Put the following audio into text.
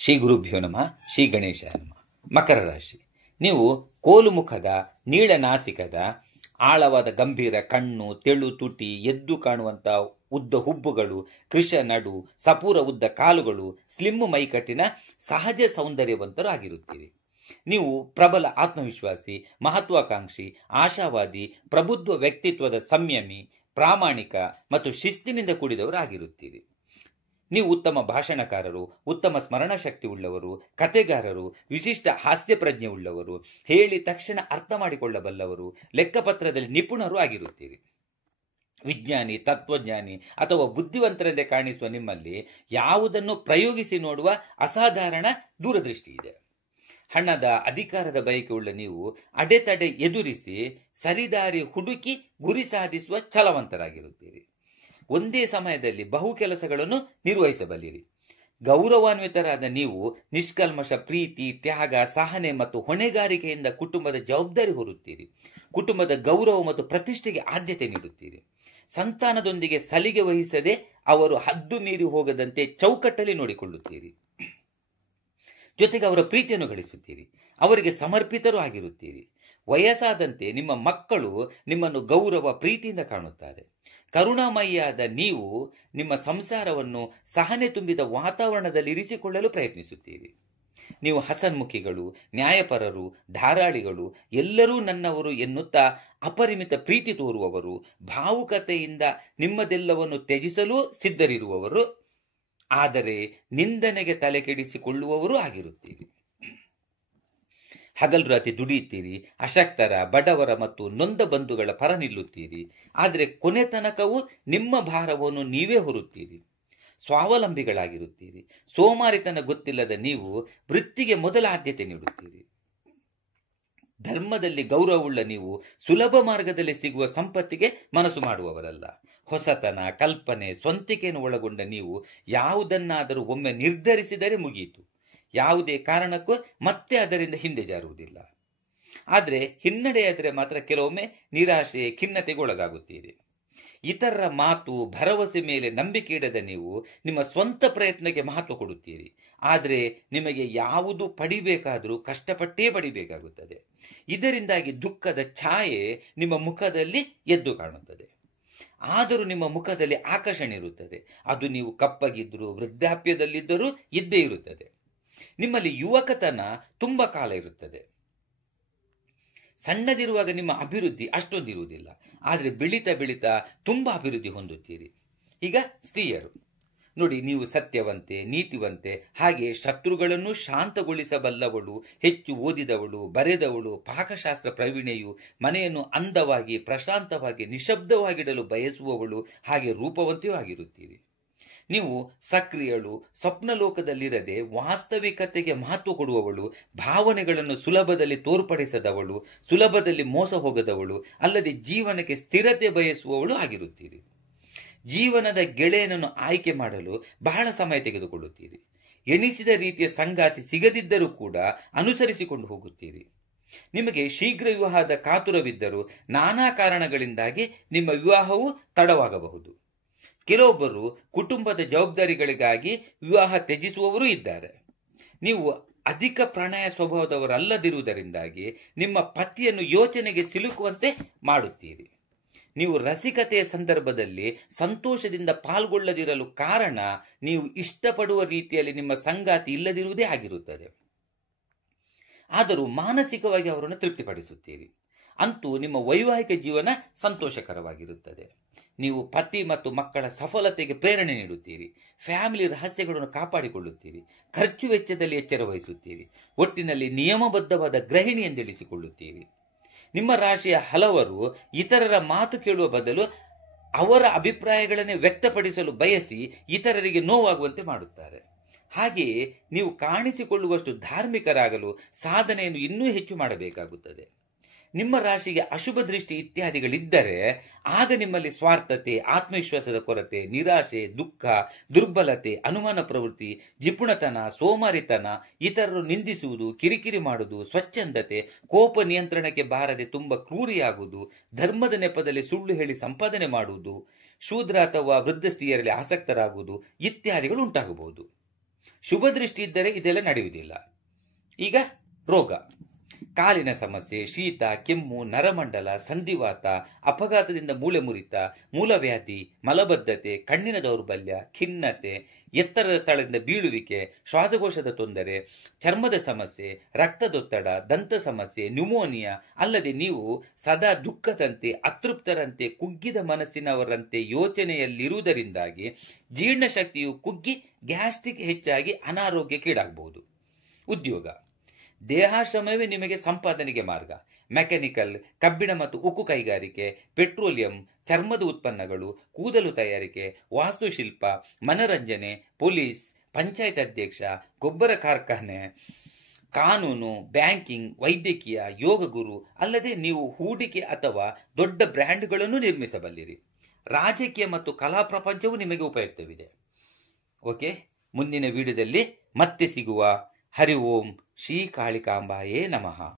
ಶ್ರೀ ಗುರುಭ್ಯೋ ನಮಃ. ಶ್ರೀ ಗಣೇಶಾಯ ನಮಃ. ಮಕರ ರಾಶಿ. ನೀವು ಕೋಲು ಮುಖದ, ನೀಳನಾಸಿಕದ, ಆಳವಾದ ಗಂಭೀರ ಕಣ್ಣು, ತೆಳು ತುಟಿ, ಎದ್ದು ಕಾಣುವಂತ ಉದ್ದ ಹುಬ್ಬುಗಳು, ಕೃಶ ನಡು, ಸಪೂರ ಉದ್ದ ಕಾಲುಗಳು, ಸ್ಲಿಮ್ ಮೈಕಟ್ಟಿನ ಸಹಜ ಸೌಂದರ್ಯವಂತರು ಆಗಿರುತ್ತೀರಿ. ನೀವು ಪ್ರಬಲ ಆತ್ಮವಿಶ್ವಾಸಿ, ಮಹತ್ವಾಕಾಂಕ್ಷಿ, ಆಶಾವಾದಿ, ಪ್ರಬುದ್ಧ ವ್ಯಕ್ತಿತ್ವದ ಸಂಯಮಿ, ಪ್ರಾಮಾಣಿಕ ಮತ್ತು ಶಿಸ್ತಿನಿಂದ ಕೂಡಿದವರು ಆಗಿರುತ್ತೀರಿ. ನೀವು ಉತ್ತಮ ಭಾಷಣಕಾರರು, ಉತ್ತಮ ಸ್ಮರಣ ಶಕ್ತಿ ಉಳ್ಳವರು, ಕತೆಗಾರರು, ವಿಶಿಷ್ಟ ಹಾಸ್ಯ ಪ್ರಜ್ಞೆ ಉಳ್ಳವರು, ಹೇಳಿ ತಕ್ಷಣ ಅರ್ಥ ಮಾಡಿಕೊಳ್ಳಬಲ್ಲವರು, ಲೆಕ್ಕಪತ್ರದಲ್ಲಿ ನಿಪುಣರು ಆಗಿರುತ್ತೀರಿ. ವಿಜ್ಞಾನಿ, ತತ್ವಜ್ಞಾನಿ ಅಥವಾ ಬುದ್ಧಿವಂತರೆಂದೇ ಕಾಣಿಸುವ ನಿಮ್ಮಲ್ಲಿ ಯಾವುದನ್ನು ಪ್ರಯೋಗಿಸಿ ನೋಡುವ ಅಸಾಧಾರಣ ದೂರದೃಷ್ಟಿ ಇದೆ. ಹಣದ, ಅಧಿಕಾರದ ಬಯಕೆ ಉಳ್ಳ ನೀವು ಅಡೆತಡೆ ಎದುರಿಸಿ ಸರಿದಾರಿ ಹುಡುಕಿ ಗುರಿ ಸಾಧಿಸುವ ಛಲವಂತರಾಗಿರುತ್ತೀರಿ. ಒಂದೇ ಸಮಯದಲ್ಲಿ ಬಹು ಕೆಲಸಗಳನ್ನು ನಿರ್ವಹಿಸಬಲ್ಲಿರಿ. ಗೌರವಾನ್ವಿತರಾದ ನೀವು ನಿಷ್ಕಲ್ಮಶ ಪ್ರೀತಿ, ತ್ಯಾಗ, ಸಹನೆ ಮತ್ತು ಹೊಣೆಗಾರಿಕೆಯಿಂದ ಕುಟುಂಬದ ಜವಾಬ್ದಾರಿ ಹೊರುತ್ತೀರಿ. ಕುಟುಂಬದ ಗೌರವ ಮತ್ತು ಪ್ರತಿಷ್ಠೆಗೆ ಆದ್ಯತೆ ನೀಡುತ್ತೀರಿ. ಸಂತಾನದೊಂದಿಗೆ ಸಲಿಗೆ ವಹಿಸದೆ ಅವರು ಹದ್ದು ಮೀರಿ ಹೋಗದಂತೆ ಚೌಕಟ್ಟಲ್ಲಿ ನೋಡಿಕೊಳ್ಳುತ್ತೀರಿ. ಜೊತೆಗೆ ಅವರ ಪ್ರೀತಿಯನ್ನು ಗಳಿಸುತ್ತೀರಿ. ಅವರಿಗೆ ಸಮರ್ಪಿತರೂ ಆಗಿರುತ್ತೀರಿ. ವಯಸ್ಸಾದಂತೆ ನಿಮ್ಮ ಮಕ್ಕಳು ನಿಮ್ಮನ್ನು ಗೌರವ, ಪ್ರೀತಿಯಿಂದ ಕಾಣುತ್ತಾರೆ. ಕರುಣಾಮಯಿಯಾದ ನೀವು ನಿಮ್ಮ ಸಂಸಾರವನ್ನು ಸಹನೆ ತುಂಬಿದ ವಾತಾವರಣದಲ್ಲಿ ಇರಿಸಿಕೊಳ್ಳಲು ಪ್ರಯತ್ನಿಸುತ್ತೀರಿ. ನೀವು ಹಸನ್ಮುಖಿಗಳು, ನ್ಯಾಯಪರರು, ಧಾರಾಳಿಗಳು, ಎಲ್ಲರೂ ನನ್ನವರು ಎನ್ನುತ್ತಾ ಅಪರಿಮಿತ ಪ್ರೀತಿ ತೋರುವವರು, ಭಾವುಕತೆಯಿಂದ ನಿಮ್ಮದೆಲ್ಲವನ್ನು ತ್ಯಜಿಸಲು ಸಿದ್ಧರಿರುವವರು, ಆದರೆ ನಿಂದನೆಗೆ ತಲೆ ಕೆಡಿಸಿಕೊಳ್ಳುವವರು ಆಗಿರುತ್ತೀರಿ. ಹಗಲು ರಾತ್ರಿ ದುಡಿಯುತ್ತೀರಿ. ಅಶಕ್ತರ, ಬಡವರ ಮತ್ತು ನೊಂದ ಬಂಧುಗಳ ಪರ ನಿಲ್ಲುತ್ತೀರಿ. ಆದರೆ ಕೊನೆ ತನಕವೂ ನಿಮ್ಮ ಭಾರವನ್ನು ನೀವೇ ಹೊರುತ್ತೀರಿ. ಸ್ವಾವಲಂಬಿಗಳಾಗಿರುತ್ತೀರಿ. ಸೋಮಾರಿತನ ಗೊತ್ತಿಲ್ಲದ ನೀವು ವೃತ್ತಿಗೆ ಮೊದಲ ಆದ್ಯತೆ ನೀಡುತ್ತೀರಿ. ಧರ್ಮದಲ್ಲಿ ಗೌರವವುಳ್ಳ ನೀವು ಸುಲಭ ಮಾರ್ಗದಲ್ಲಿ ಸಿಗುವ ಸಂಪತ್ತಿಗೆ ಮನಸ್ಸು ಮಾಡುವವರಲ್ಲ. ಹೊಸತನ, ಕಲ್ಪನೆ, ಸ್ವಂತಿಕೆಯನ್ನು ಒಳಗೊಂಡ ನೀವು ಯಾವುದನ್ನಾದರೂ ಒಮ್ಮೆ ನಿರ್ಧರಿಸಿದರೆ ಮುಗಿಯಿತು. ಯಾವುದೇ ಕಾರಣಕ್ಕೂ ಮತ್ತೆ ಅದರಿಂದ ಹಿಂದೆ ಜಾರುವುದಿಲ್ಲ. ಆದರೆ ಹಿನ್ನಡೆಯಾದರೆ ಮಾತ್ರ ಕೆಲವೊಮ್ಮೆ ನಿರಾಶೆ, ಖಿನ್ನತೆಗೆ ಒಳಗಾಗುತ್ತೀರಿ. ಇತರರ ಮಾತು, ಭರವಸೆ ಮೇಲೆ ನಂಬಿಕೆ ಇಡದ ನೀವು ನಿಮ್ಮ ಸ್ವಂತ ಪ್ರಯತ್ನಕ್ಕೆ ಮಹತ್ವ ಕೊಡುತ್ತೀರಿ. ಆದರೆ ನಿಮಗೆ ಯಾವುದು ಪಡಿಬೇಕಾದರೂ ಕಷ್ಟಪಟ್ಟೇ ಪಡಿಬೇಕಾಗುತ್ತದೆ. ಇದರಿಂದಾಗಿ ದುಃಖದ ಛಾಯೆ ನಿಮ್ಮ ಮುಖದಲ್ಲಿ ಎದ್ದು ಕಾಣುತ್ತದೆ. ಆದರೂ ನಿಮ್ಮ ಮುಖದಲ್ಲಿ ಆಕರ್ಷಣೆ ಇರುತ್ತದೆ. ಅದು ನೀವು ಕಪ್ಪಗಿದ್ದರೂ, ವೃದ್ಧಾಪ್ಯದಲ್ಲಿದ್ದರೂ ಇದ್ದೇ ಇರುತ್ತದೆ. ನಿಮ್ಮಲ್ಲಿ ಯುವಕತನ ತುಂಬ ಕಾಲ ಇರುತ್ತದೆ. ಸಣ್ಣದಿರುವಾಗ ನಿಮ್ಮ ಅಭಿವೃದ್ಧಿ ಅಷ್ಟೊಂದಿರುವುದಿಲ್ಲ. ಆದರೆ ಬೆಳೀತಾ ಬೆಳೀತಾ ತುಂಬ ಅಭಿವೃದ್ಧಿ ಹೊಂದುತ್ತೀರಿ. ಈಗ ಸ್ತ್ರೀಯರು ನೋಡಿ, ನೀವು ಸತ್ಯವಂತೆ, ನೀತಿವಂತೆ, ಹಾಗೆ ಶತ್ರುಗಳನ್ನು ಶಾಂತಗೊಳಿಸಬಲ್ಲವಳು, ಹೆಚ್ಚು ಓದಿದವಳು, ಬರೆದವಳು, ಪಾಕಶಾಸ್ತ್ರ ಪ್ರವೀಣೆಯು, ಮನೆಯನ್ನು ಅಂದವಾಗಿ, ಪ್ರಶಾಂತವಾಗಿ, ನಿಶಬ್ದವಾಗಿಡಲು ಬಯಸುವವಳು, ಹಾಗೆ ರೂಪವಂತೆಯೂ ಆಗಿರುತ್ತೀರಿ. ನೀವು ಸಕ್ರಿಯಳು, ಸ್ವಪ್ನ ಲೋಕದಲ್ಲಿರದೆ ವಾಸ್ತವಿಕತೆಗೆ ಮಹತ್ವ ಕೊಡುವವಳು, ಭಾವನೆಗಳನ್ನು ಸುಲಭದಲ್ಲಿ ತೋರ್ಪಡಿಸದವಳು, ಸುಲಭದಲ್ಲಿ ಮೋಸ ಹೋಗದವಳು, ಅಲ್ಲದೆ ಜೀವನಕ್ಕೆ ಸ್ಥಿರತೆ ಬಯಸುವವಳು ಆಗಿರುತ್ತೀರಿ. ಜೀವನದ ಗೆಳೆಯನನ್ನು ಆಯ್ಕೆ ಮಾಡಲು ಬಹಳ ಸಮಯ ತೆಗೆದುಕೊಳ್ಳುತ್ತೀರಿ. ಎನಿಸಿದ ರೀತಿಯ ಸಂಗಾತಿ ಸಿಗದಿದ್ದರೂ ಕೂಡ ಅನುಸರಿಸಿಕೊಂಡು ಹೋಗುತ್ತೀರಿ. ನಿಮಗೆ ಶೀಘ್ರ ವಿವಾಹದ ಕಾತುರವಿದ್ದರೂ ನಾನಾ ಕಾರಣಗಳಿಂದಾಗಿ ನಿಮ್ಮ ವಿವಾಹವು ತಡವಾಗಬಹುದು. ಕೆಲವೊಬ್ಬರು ಕುಟುಂಬದ ಜವಾಬ್ದಾರಿಗಳಿಗಾಗಿ ವಿವಾಹ ತ್ಯಜಿಸುವವರೂ ಇದ್ದಾರೆ. ನೀವು ಅಧಿಕ ಪ್ರಣಯ ಸ್ವಭಾವದವರಲ್ಲದಿರುವುದರಿಂದಾಗಿ ನಿಮ್ಮ ಪತಿಯನ್ನು ಯೋಚನೆಗೆ ಸಿಲುಕುವಂತೆ ಮಾಡುತ್ತೀರಿ. ನೀವು ರಸಿಕತೆಯ ಸಂದರ್ಭದಲ್ಲಿ ಸಂತೋಷದಿಂದ ಪಾಲ್ಗೊಳ್ಳದಿರಲು ಕಾರಣ ನೀವು ಇಷ್ಟಪಡುವ ರೀತಿಯಲ್ಲಿ ನಿಮ್ಮ ಸಂಗಾತಿ ಇಲ್ಲದಿರುವುದೇ ಆಗಿರುತ್ತದೆ. ಆದರೂ ಮಾನಸಿಕವಾಗಿ ಅವರನ್ನು ತೃಪ್ತಿಪಡಿಸುತ್ತೀರಿ. ಅಂತೂ ನಿಮ್ಮ ವೈವಾಹಿಕ ಜೀವನ ಸಂತೋಷಕರವಾಗಿರುತ್ತದೆ. ನೀವು ಪತಿ ಮತ್ತು ಮಕ್ಕಳ ಸಫಲತೆಗೆ ಪ್ರೇರಣೆ ನೀಡುತ್ತೀರಿ. ಫ್ಯಾಮಿಲಿ ರಹಸ್ಯಗಳನ್ನು ಕಾಪಾಡಿಕೊಳ್ಳುತ್ತೀರಿ. ಖರ್ಚು ವೆಚ್ಚದಲ್ಲಿ ಎಚ್ಚರ ವಹಿಸುತ್ತೀರಿ. ಒಟ್ಟಿನಲ್ಲಿ ನಿಯಮಬದ್ಧವಾದ ಗೃಹಿಣಿ ಎಂದೆಣಿಸಿಕೊಳ್ಳುತ್ತೀರಿ. ನಿಮ್ಮ ರಾಶಿಯ ಹಲವರು ಇತರರ ಮಾತು ಕೇಳುವ ಬದಲು ಅವರ ಅಭಿಪ್ರಾಯಗಳನ್ನೇ ವ್ಯಕ್ತಪಡಿಸಲು ಬಯಸಿ ಇತರರಿಗೆ ನೋವಾಗುವಂತೆ ಮಾಡುತ್ತಾರೆ. ಹಾಗೆಯೇ ನೀವು ಕಾಣಿಸಿಕೊಳ್ಳುವಷ್ಟು ಧಾರ್ಮಿಕರಾಗಲು ಸಾಧನೆಯನ್ನು ಇನ್ನೂ ಹೆಚ್ಚು ಮಾಡಬೇಕಾಗುತ್ತದೆ. ನಿಮ್ಮ ರಾಶಿಗೆ ಅಶುಭ ದೃಷ್ಟಿ ಇತ್ಯಾದಿಗಳಿದ್ದರೆ ಆಗ ನಿಮ್ಮಲ್ಲಿ ಸ್ವಾರ್ಥತೆ, ಆತ್ಮವಿಶ್ವಾಸದ ಕೊರತೆ, ನಿರಾಶೆ, ದುಃಖ, ದುರ್ಬಲತೆ, ಅನುಮಾನ ಪ್ರವೃತ್ತಿ, ಜಿಪುಣತನ, ಸೋಮಾರಿತನ, ಇತರರು ನಿಂದಿಸುವುದು, ಕಿರಿಕಿರಿ ಮಾಡುವುದು, ಸ್ವಚ್ಛಂದತೆ, ಕೋಪ ನಿಯಂತ್ರಣಕ್ಕೆ ಬಾರದೆ ತುಂಬ ಕ್ರೂರಿಯಾಗುವುದು, ಧರ್ಮದ ನೆಪದಲ್ಲಿ ಸುಳ್ಳು ಹೇಳಿ ಸಂಪಾದನೆ ಮಾಡುವುದು, ಶೂದ್ರ ಅಥವಾ ವೃದ್ಧ ಸ್ತ್ರೀಯರಲ್ಲಿ ಆಸಕ್ತರಾಗುವುದು ಇತ್ಯಾದಿಗಳು ಉಂಟಾಗಬಹುದು. ಶುಭ ದೃಷ್ಟಿ ಇದ್ದರೆ ಇದೆಲ್ಲ ನಡೆಯುವುದಿಲ್ಲ. ಈಗ ರೋಗ, ಕಾಲಿನ ಸಮಸ್ಯೆ, ಶೀತ, ಕೆಮ್ಮು, ನರಮಂಡಲ, ಸಂಧಿವಾತ, ಅಪಘಾತದಿಂದ ಮೂಳೆ ಮುರಿತ, ಮೂಲವ್ಯಾಧಿ, ಮಲಬದ್ಧತೆ, ಕಣ್ಣಿನ ದೌರ್ಬಲ್ಯ, ಖಿನ್ನತೆ, ಎತ್ತರದ ಸ್ಥಳದಿಂದ ಬೀಳುವಿಕೆ, ಶ್ವಾಸಕೋಶದ ತೊಂದರೆ, ಚರ್ಮದ ಸಮಸ್ಯೆ, ರಕ್ತದೊತ್ತಡ, ದಂತ ಸಮಸ್ಯೆ, ನ್ಯೂಮೋನಿಯಾ, ಅಲ್ಲದೆ ನೀವು ಸದಾ ದುಃಖದಂತೆ, ಅತೃಪ್ತರಂತೆ, ಕುಗ್ಗಿದ ಮನಸ್ಸಿನವರಂತೆ ಯೋಚನೆಯಲ್ಲಿರುವುದರಿಂದಾಗಿ ಜೀರ್ಣಶಕ್ತಿಯು ಕುಗ್ಗಿ ಗ್ಯಾಸ್ಟ್ರಿಕ್ ಹೆಚ್ಚಾಗಿ ಅನಾರೋಗ್ಯಕ್ಕೀಡಾಗಬಹುದು. ಉದ್ಯೋಗ, ದೇಹಾಶ್ರಮವೇ ನಿಮಗೆ ಸಂಪಾದನೆಗೆ ಮಾರ್ಗ. ಮೆಕ್ಯಾನಿಕಲ್, ಕಬ್ಬಿಣ ಮತ್ತು ಉಕ್ಕು ಕೈಗಾರಿಕೆ, ಪೆಟ್ರೋಲಿಯಂ, ಚರ್ಮದ ಉತ್ಪನ್ನಗಳು, ಕೂದಲು ತಯಾರಿಕೆ, ವಾಸ್ತುಶಿಲ್ಪ, ಮನರಂಜನೆ, ಪೊಲೀಸ್, ಪಂಚಾಯತ್ ಅಧ್ಯಕ್ಷ, ಗೊಬ್ಬರ ಕಾರ್ಖಾನೆ, ಕಾನೂನು, ಬ್ಯಾಂಕಿಂಗ್, ವೈದ್ಯಕೀಯ, ಯೋಗ ಗುರು, ಅಲ್ಲದೆ ನೀವು ಹೂಡಿಕೆ ಅಥವಾ ದೊಡ್ಡ ಬ್ರ್ಯಾಂಡ್ಗಳನ್ನು ನಿರ್ಮಿಸಬಲ್ಲಿರಿ. ರಾಜಕೀಯ ಮತ್ತು ಕಲಾ ಪ್ರಪಂಚವೂ ನಿಮಗೆ ಉಪಯುಕ್ತವಿದೆ. ಓಕೆ, ಮುಂದಿನ ವಿಡಿಯೋದಲ್ಲಿ ಮತ್ತೆ ಸಿಗುವ. ಹರಿ ಓಂ ಶ್ರೀ ಕಾಳಿಕಾಂಬಾಯೇ ನಮಃ.